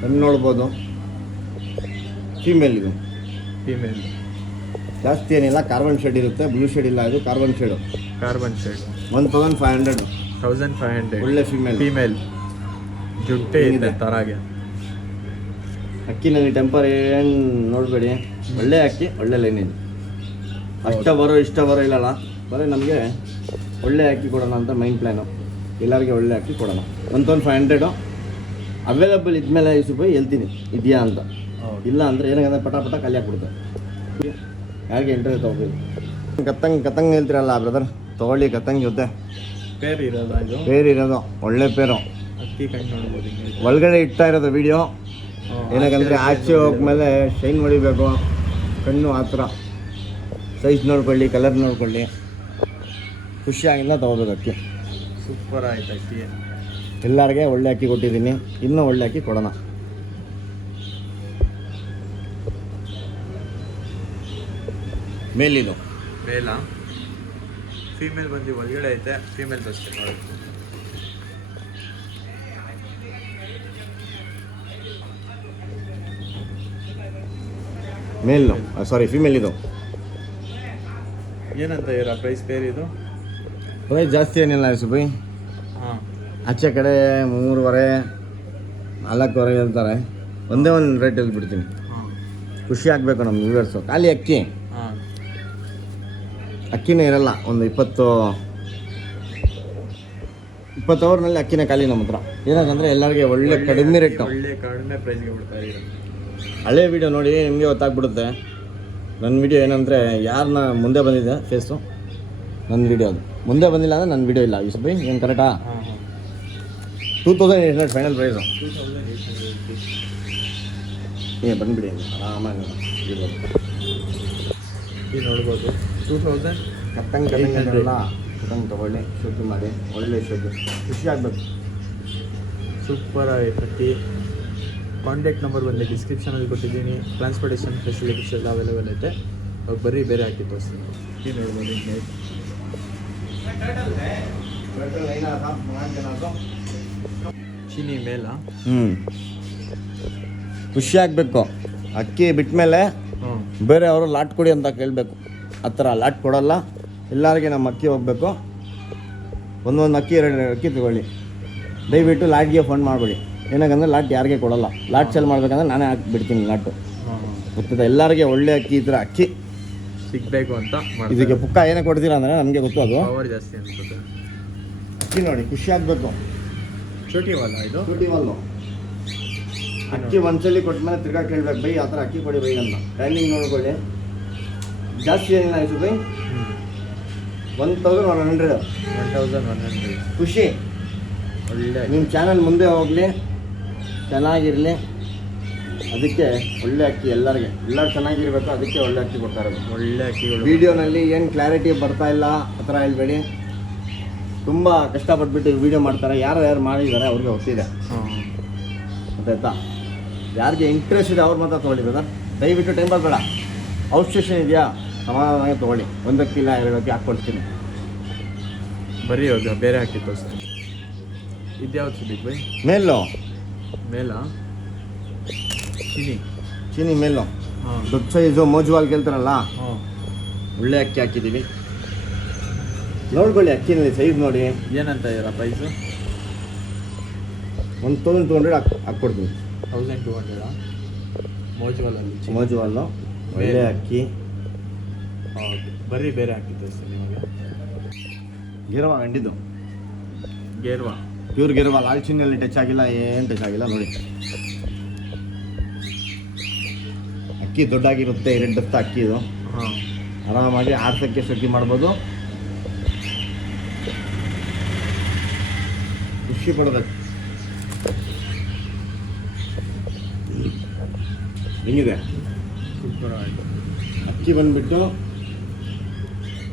ಕಣ್ಣು ನೋಡ್ಬೋದು. ಫೀಮೇಲ್ ಇದು, ಫೀಮೇಲ್. ಜಾಸ್ತಿ ಏನಿಲ್ಲ, ಕಾರ್ಬನ್ ಶೇಡ್ ಇರುತ್ತೆ. ಬ್ಲೂ ಶೇಡ್ ಇಲ್ಲ, ಇದು ಕಾರ್ಬನ್ ಶೇಡು. Carbon shade. 1500. 1500. ಒಳ್ಳೆ ಫೀಮೇಲ್. ಜುಟ್ಟೆ ಇದೆ ತರಾಗೆ. ಅಕ್ಕಿನಲ್ಲಿ ಟೆಂಪರ್ ಏನು ನೋಡಬೇಡಿ. ಒಳ್ಳೆ ಅಕ್ಕಿ, ಒಳ್ಳೆ ಲೈನ್ ಇದೆ. ಇಷ್ಟ ಬರೋ ಇಲ್ಲಲ್ಲ, ಬರೀ ನಮಗೆ ಒಳ್ಳೆ ಅಕ್ಕಿ ಕೊಡೋಣ ಅಂತ ಮೈನ್ ಪ್ಲ್ಯಾನು. ಎಲ್ಲರಿಗೆ ಒಳ್ಳೆ ಅಕ್ಕಿ ಕೊಡೋಣ. 1500 ಅವೈಲೇಬಲ್ ಇದ್ಮೇಲೆ ಯೂಸುಫ್ ಹೇಳ್ತೀನಿ ಇದೆಯಾ ಅಂತ. ಇಲ್ಲ ಅಂದರೆ ಏನಂದ್ರೆ ಪಟ ಖಾಲಿ ಹಾಕ್ಬಿಡುತ್ತೆ. ಯಾರಿಗೆ ಇಂಟ್ರೆಸ್ಟ್ ತೊಗೋಬೇಕು. ಕತ್ತಂಗೆ ಹೇಳ್ತೀರಲ್ಲ ಬ್ರದರ್, ತೊಗೊಳ್ಳಿ ಕತ್ತಂಗೆ ಜೊತೆ. ಪೇರ್ ಇರೋದು ಇದು. ಪೇರ್ ಇರೋದು, ಒಳ್ಳೆ ಪೇರು. ಅಕ್ಕಿ ಕಣ್ಣು ನೋಡ್ಬೋದು. ಒಳಗಡೆ ಇಡ್ತಾ ಇರೋದು ವಿಡಿಯೋ. ಏನಕ್ಕಂದರೆ ಆಚೆ ಹೋಗ್ಮೇಲೆ ಶೈನ್ ಹೊಡಿಬೇಕು, ಕಣ್ಣು ಆ ಥರ. ಸೈಜ್ ನೋಡ್ಕೊಳ್ಳಿ, ಕಲರ್ ನೋಡ್ಕೊಳ್ಳಿ, ಖುಷಿಯಾಗಿಲ್ಲ ತೊಗೋಬೇಕು ಅಕ್ಕಿ. ಸೂಪರ್ ಆಯ್ತು ಅಕ್ಕಿ. ಎಲ್ಲರಿಗೆ ಒಳ್ಳೆ ಅಕ್ಕಿ ಕೊಟ್ಟಿದ್ದೀನಿ, ಇನ್ನೂ ಒಳ್ಳೆ ಅಕ್ಕಿ ಕೊಡೋಣ. ಮೇಲಿದು ಮೇಲ. ಫೀಮೇಲ್ ಬಂದು ಒಳಗಡೆ ಐತೆ. ಫೀಮೇಲ್ ಅಷ್ಟೇ ನೋಡಿ. ಮೇಲು, ಸಾರಿ ಫಿಮೇಲ್ ಇದು. ಏನಂತ ಇರೋ ಪ್ರೈಸ್ ಪೇರ್ ಇದು? ಪ್ರೈಸ್ ಜಾಸ್ತಿ ಏನಿಲ್ಲ ಸುಬೈ. ಹಾಂ, ಆಚೆ ಕಡೆ 3.5 4.5 ಹೇಳ್ತಾರೆ. ಒಂದೇ ಒಂದು ರೇಟ್ ಹೇಳ್ಬಿಡ್ತೀನಿ. ಖುಷಿ ಆಗಬೇಕು ನಮ್ಮ ವ್ಯೂವರ್ಸು. ಖಾಲಿ ಅಕ್ಕಿ, ಅಕ್ಕಿನೇ ಇರಲ್ಲ. ಒಂದು 20 ಅವರ್ನಲ್ಲಿ ಅಕ್ಕಿನೇ ಖಾಲಿ ನಮ್ಮ ಹತ್ರ. ಏನಂದರೆ ಎಲ್ಲರಿಗೆ ಒಳ್ಳೆ ಕಡಿಮೆ ರೇಟು, ಒಳ್ಳೆ ಕಡಿಮೆ ಪ್ರೈಸ್ಗೆ ಬಿಡ್ತಾ ಇದ್ದೀರಾ. ಹಳೆ ವೀಡಿಯೋ ನೋಡಿ ನಿಮಗೆ ಗೊತ್ತಾಗ್ಬಿಡುತ್ತೆ. ನನ್ನ ವೀಡಿಯೋ ಏನಂದರೆ ಯಾರನ್ನ ಮುಂದೆ ಬಂದಿದೆ ಫೇಸು, ನನ್ನ ವೀಡಿಯೋ ಅದು. ಮುಂದೆ ಬಂದಿಲ್ಲ ಅಂದರೆ ನನ್ನ ವೀಡಿಯೋ ಇಲ್ಲ ಯೂಸುಫ್ ಭಾಯ್. ಏನು ಕರೆಕ್ಟಾ? 2800 ಫೈನಲ್ ಪ್ರೈಸು. ಬಂದುಬಿಡಿ ಆರಾಮಾಗಿ ನೋಡ್ಬೋದು. 2000 ಕತ್ತಂಗೆಲ್ಲ ತೊಗೊಳ್ಳಿ, ಶುದ್ಧ ಮಾಡಿ, ಒಳ್ಳೆ ಶುದ್ಧ, ಖುಷಿ ಆಗಬೇಕು. ಸೂಪರ್ ಆಗೈತಿ. ಕಾಂಟ್ಯಾಕ್ಟ್ ನಂಬರ್ ಬಂದು ಡಿಸ್ಕ್ರಿಪ್ಷನಲ್ಲಿ ಕೊಟ್ಟಿದ್ದೀನಿ. ಟ್ರಾನ್ಸ್ಪೋರ್ಟೇಷನ್ ಫೆಸಿಲಿಟೀಸ್ ಎಲ್ಲ ಅವೈಲೇಬಲ್ ಐತೆ. ಅವ್ರು ಬರೀ ಬೇರೆ ಹಾಕಿ ತೋರಿಸ್ತೀನಿ. ನೋಡ್ಬೋದು. ಚೀನಿ ಮೇಲ. ಖುಷಿ ಆಗಬೇಕು. ಅಕ್ಕಿ ಬಿಟ್ಮೇಲೆ ಬೇರೆ ಅವರು ಲಾಟ್ ಕೊಡಿ ಅಂತ ಕೇಳಬೇಕು. ಆ ಥರ ಲಾಟ್ ಕೊಡಲ್ಲ. ಎಲ್ಲರಿಗೆ ನಮ್ಮ ಅಕ್ಕಿ ಹೋಗಬೇಕು. ಒಂದೊಂದು ಅಕ್ಕಿ 2 ಅಕ್ಕಿ ತಗೊಳ್ಳಿ. ದಯವಿಟ್ಟು ಲಾಟ್ಗೆ ಫೋನ್ ಮಾಡಬೇಡಿ. ಏನಾಗಂದ್ರೆ ಲಾಟ್ ಯಾರಿಗೆ ಕೊಡಲ್ಲ. ಲಾಟ್ ಸೆಲ್ ಮಾಡ್ಬೇಕಂದ್ರೆ ನಾನೇ ಹಾಕ್ಬಿಡ್ತೀನಿ ಲಾಟು. ಗೊತ್ತಿದೆ ಎಲ್ಲರಿಗೆ ಒಳ್ಳೆ ಅಕ್ಕಿ ಈ ಥರ ಅಕ್ಕಿ ಸಿಗಬೇಕು ಅಂತ ಇದಕ್ಕೆ ಪುಕ್ಕ ಏನೇ ಕೊಡ್ತೀರಾ ಅಂದರೆ ನಮಗೆ ಗೊತ್ತು. ಅದು ಪವರ್ ಜಾಸ್ತಿ ಅನ್ಸುತ್ತೆ. ಅಕ್ಕಿ ನೋಡಿ ಖುಷಿ ಆಗಬೇಕು. ಚೋಟಿ ವಾಲ ಇದು. ಚೋಟಿವಲ್ಲು ಅಕ್ಕಿ ಒಂದ್ಸಲಿ ಕೊಟ್ಮೇಲೆ ತಿರ್ಗಾ ಕೇಳ್ಬೇಕು ಬೈ ಆ ಥರ ಅಕ್ಕಿ ಕೊಡಿ ಬೈ ಅಂತ. ಟೈಮಿಂಗ್ ನೋಡ್ಕೊಳ್ಳಿ. ಜಾಸ್ತಿ ಏನಿಲ್ಲ ಆಯಿತು ಬೈ. 1100 1100 ಖುಷಿ. ಒಳ್ಳೆ ನಿಮ್ಮ ಚಾನಲ್ ಮುಂದೆ ಹೋಗಲಿ, ಚೆನ್ನಾಗಿರಲಿ. ಅದಕ್ಕೆ ಒಳ್ಳೆ ಅಕ್ಕಿ ಎಲ್ಲರಿಗೆ ಎಲ್ಲರೂ ಚೆನ್ನಾಗಿರ್ಬೇಕು. ಅದಕ್ಕೆ ಒಳ್ಳೆ ಅಕ್ಕಿ ಕೊಡ್ತಾ ಇರೋದು. ಒಳ್ಳೆ ಅಕ್ಕಿಗಳು. ವೀಡಿಯೋನಲ್ಲಿ ಏನು ಕ್ಲಾರಿಟಿ ಬರ್ತಾ ಇಲ್ಲ ಆ ಥರ ಹೇಳ್ಬೇಡಿ. ತುಂಬ ಕಷ್ಟಪಟ್ಬಿಟ್ಟು ವೀಡಿಯೋ ಮಾಡ್ತಾರೆ. ಯಾರು ಮಾಡಿದ್ದಾರೆ ಅವ್ರಿಗೆ ಗೊತ್ತಿದೆ. ಗೊತ್ತಾಯ್ತಾ? ಯಾರಿಗೆ ಇಂಟ್ರೆಸ್ಟ್ ಇದೆ ಅವ್ರು ಮಾತ್ರ ತೊಗೊಳ್ಳಿ ಬ್ರದರ್. ದಯವಿಟ್ಟು ಟೈಮ್ ಬೇಡ. ಔಟ್ ಸ್ಟೇಷನ್ ಇದೆಯಾ ಸಮಾಧಾನವಾಗಿ ತೊಗೊಳ್ಳಿ. 1 ಅಕ್ಕಿ ಇಲ್ಲ 2 ಅಕ್ಕಿ ಹಾಕ್ಕೊಡ್ತೀನಿ. ಬರೀ ಇವಾಗ ಬೇರೆ ಹಾಕಿ ತೋರಿಸ್ತೀನಿ. ಇದ್ಯಾವ್ದು ಸುದೀಪ್ ಬೈ? ಮೇಲು ಮೇಲ ಚೀನಿ ಮೇಲು ಹಾಂ. ದೊಡ್ಡ ಸೈಜು ಮೋಜುವಾಲ್ ಕೇಳ್ತಾರಲ್ಲ ಹಾಂ. ಒಳ್ಳೆ ಅಕ್ಕಿ ಹಾಕಿದ್ದೀವಿ. ನೋಡ್ಕೊಳ್ಳಿ ಅಕ್ಕಿನಲ್ಲಿ ಸೈಜ್ ನೋಡಿ. ಏನಂತ ಇದ್ದೀರಾ ಪ್ರೈಸು? 1200 ಹಾಕ್ಕೊಡ್ತೀನಿ. 1200 ಮೋಜುವಲಲ್ಲಿ ಮೋಜುವಾಲು ಒಳ್ಳೆ ಅಕ್ಕಿ. ಹೌದು. ಬರೀ ಬೇರೆ ಹಾಕಿ ತೋರಿಸ್ತೀನಿ ನಿಮಗೆ. ಗಿರವ ಗಂಡಿದ್ದು ಗೇರ್ವಾ ಪ್ಯೂರ್ ಗಿರವ. ಲಾಲ್ ಚಿನ್ನಲ್ಲಿ ಟಚ್ ಆಗಿಲ್ಲ, ಏನು ಟಚ್ ಆಗಿಲ್ಲ ನೋಡಿ. ಅಕ್ಕಿ ದೊಡ್ಡಾಗಿರುತ್ತೆ. 2 ದಪ್ಪ ಅಕ್ಕಿ ಇದು. ಹಾಂ. ಆರಾಮಾಗಿ ಆಡ್ಸೋಕ್ಕೆ ಸೊಕ್ಕಿ ಮಾಡ್ಬೋದು. ಖುಷಿ ಪಡೋದಕ್ಕೆ ಹೆಂಗಿದೆ ಸೂಪರ್ ಆಯಿತು. ಅಕ್ಕಿ ಬಂದುಬಿಟ್ಟು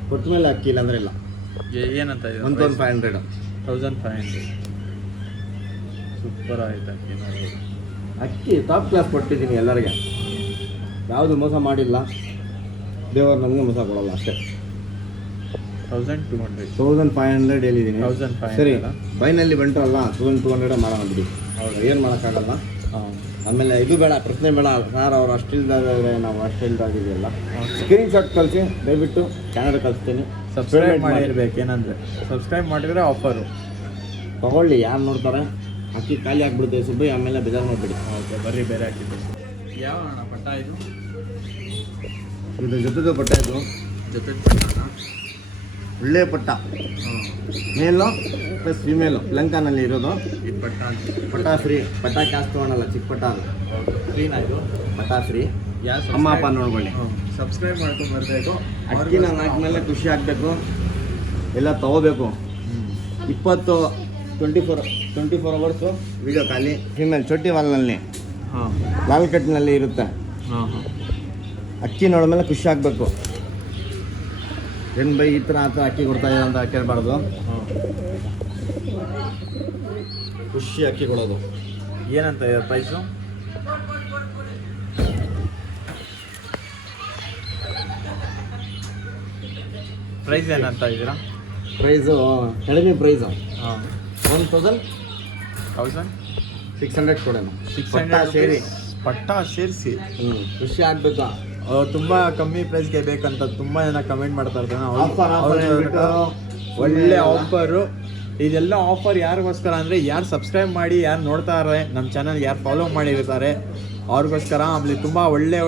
ಕೊಟ್ಟ ಮೇಲೆ ಅಕ್ಕಿ ಇಲ್ಲ ಅಂದರೆ ಇಲ್ಲ. ಏನಂತ ಇದೆ? 1500. 1500 ಸೂಪರ್ ಆಯಿತು ಅಕ್ಕಿ ನೋಡ್ಬೋದು. ಅಕ್ಕಿ ಟಾಪ್ ಕ್ಲಾಸ್ ಕೊಟ್ಟಿದ್ದೀನಿ ಎಲ್ಲರಿಗೆ. ಯಾವುದು ಮೋಸ ಮಾಡಿಲ್ಲ. ದೇವರು ನಮಗೆ ಮೋಸ ಕೊಡಲ್ಲ ಅಷ್ಟೇ. 1200 1500 ಹೇಳಿದ್ದೀನಿ. 1500 ಸರಿ ಬೈನಲ್ಲಿ ಬಂಟ್ರಲ್ಲ 1200 ಮಾಡೋಣ ಬಿಡಿ. ಹೌದು. ಏನು ಮಾಡೋಕ್ಕಾಗಲ್ಲ. ಹಾಂ. ಆಮೇಲೆ ಇದು ಬೇಡ, ಪ್ರಶ್ನೆ ಬೇಡ. ಸರ್ ಅವ್ರು ಅಷ್ಟಿಲ್ದಾದ್ರೆ ನಾವು ಅಷ್ಟಿಲ್ದಾಗಿದೆಯಲ್ಲ. ಸ್ಕ್ರೀನ್ ಶಾಟ್ ಕಳಿಸಿ ದಯವಿಟ್ಟು. ಚಾನಲ್ ಕಳಿಸ್ತೀನಿ. ಸಬ್ಸ್ಕ್ರೈಬ್ ಮಾಡಿರ್ಬೇಕು. ಏನಂದರೆ ಸಬ್ಸ್ಕ್ರೈಬ್ ಮಾಡಿದರೆ ಆಫರು ತೊಗೊಳ್ಳಿ. ಯಾರು ನೋಡ್ತಾರೆ. ಅಕ್ಕಿ ಖಾಲಿ ಆಗಿಬಿಡುತ್ತೆ ಸುಬ್ಬಿ. ಆಮೇಲೆ ಬೇಜಾರು ಮಾಡಿಬಿಡಿ. ಓಕೆ ಬರೀ ಬೇರೆ ಹಾಕಿದ್ದು. ಯಾವ ಅಣ್ಣ ಪಟ್ಟ ಇದು? ಇದು ಜೊತೆದು ಬಟ್ಟೆ. ಇದು ಜೊತೆ ಪಟ್ಟಣ. ಒಳ್ಳೆ ಪಟ್ಟ. ಹಾಂ. ಮೇಲು ಪ್ಲಸ್ ಫಿಮೇಲು ಲಂಕಾನಲ್ಲಿ ಇರೋದು. ಇದು ಪಟ್ಟ ಅಂತ. ಪಟ್ಟ ಫ್ರೀ. ಪಟ್ಟ ಕ್ಯಾಶ್ ತೊಗೊಳಲ್ಲ. ಚಿಕ್ಕ ಪಟ್ಟ ಅದು. ಕ್ಲೀನಾ ಇದು? ಪಟ್ಟ ಫ್ರೀ. ಯಾರು ಅಮ್ಮ ಅಪ್ಪ ನೋಡ್ಕೊಳ್ಳಿ. ಸಬ್ಸ್ಕ್ರೈಬ್ ಮಾಡ್ಕೊಂಡು ಬರಬೇಕು. ಅಕ್ಕಿನ ಹಾಕಿದ್ಮೇಲೆ ಖುಷಿ ಆಗಬೇಕು. ಎಲ್ಲ ತೊಗೋಬೇಕು. 24 ಅವರ್ಸು ವೀಡಿಯೋ ಖಾಲಿ. ಫಿಮೇಲ್ ಚೊಟ್ಟಿ ವಾಲ್ನಲ್ಲಿ ಹಾಂ. ಲಾಲ್ ಕಟ್ನಲ್ಲಿ ಇರುತ್ತೆ. ಹಾಂ ಹಾಂ. ಅಕ್ಕಿ ನೋಡಿದ್ಮೇಲೆ ಖುಷಿ ಆಗಬೇಕು. ಏನು ಬೈ ಈ ಥರ ಆ ಥರ ಅಕ್ಕಿ ಕೊಡ್ತಾ ಇದೆ ಅಂತ ಕೇಳಬಾರ್ದು. ಹಾಂ. ಖುಷಿ ಅಕ್ಕಿ ಕೊಡೋದು. ಏನಂತ ಇದೆ ಪ್ರೈಸು? ಪ್ರೈಸ್ ಏನಂತ ಇದ್ದೀರಾ? ಪ್ರೈಸು ಕಡಿಮೆ ಪ್ರೈಸು. ಹಾಂ. 1600 ಕೊಡೋಣ. 600 ಸೇರಿ ಪಟ್ಟ ಸೇರಿಸಿ. ಖುಷಿ ಆಗಬೇಕು. ತುಂಬ ಕಮ್ಮಿ ಪ್ರೈಸ್ಗೆ ಬೇಕಂತ ತುಂಬ ಜನ ಕಮೆಂಟ್ ಮಾಡ್ತಾ ಇರ್ತಾನೆ. Offer ಹೇಳ್ಬಿಟ್ಟು ಒಳ್ಳೆ ಆಫರು. ಇದೆಲ್ಲ ಆಫರ್ ಯಾರಿಗೋಸ್ಕರ ಅಂದರೆ ಯಾರು ಸಬ್ಸ್ಕ್ರೈಬ್ ಮಾಡಿ, ಯಾರು ನೋಡ್ತಾರೆ ನಮ್ಮ ಚಾನಲ್, ಯಾರು ಫಾಲೋ ಮಾಡಿರ್ತಾರೆ ಅವ್ರಿಗೋಸ್ಕರ. ಆಮೇಲೆ ತುಂಬ ಒಳ್ಳೆ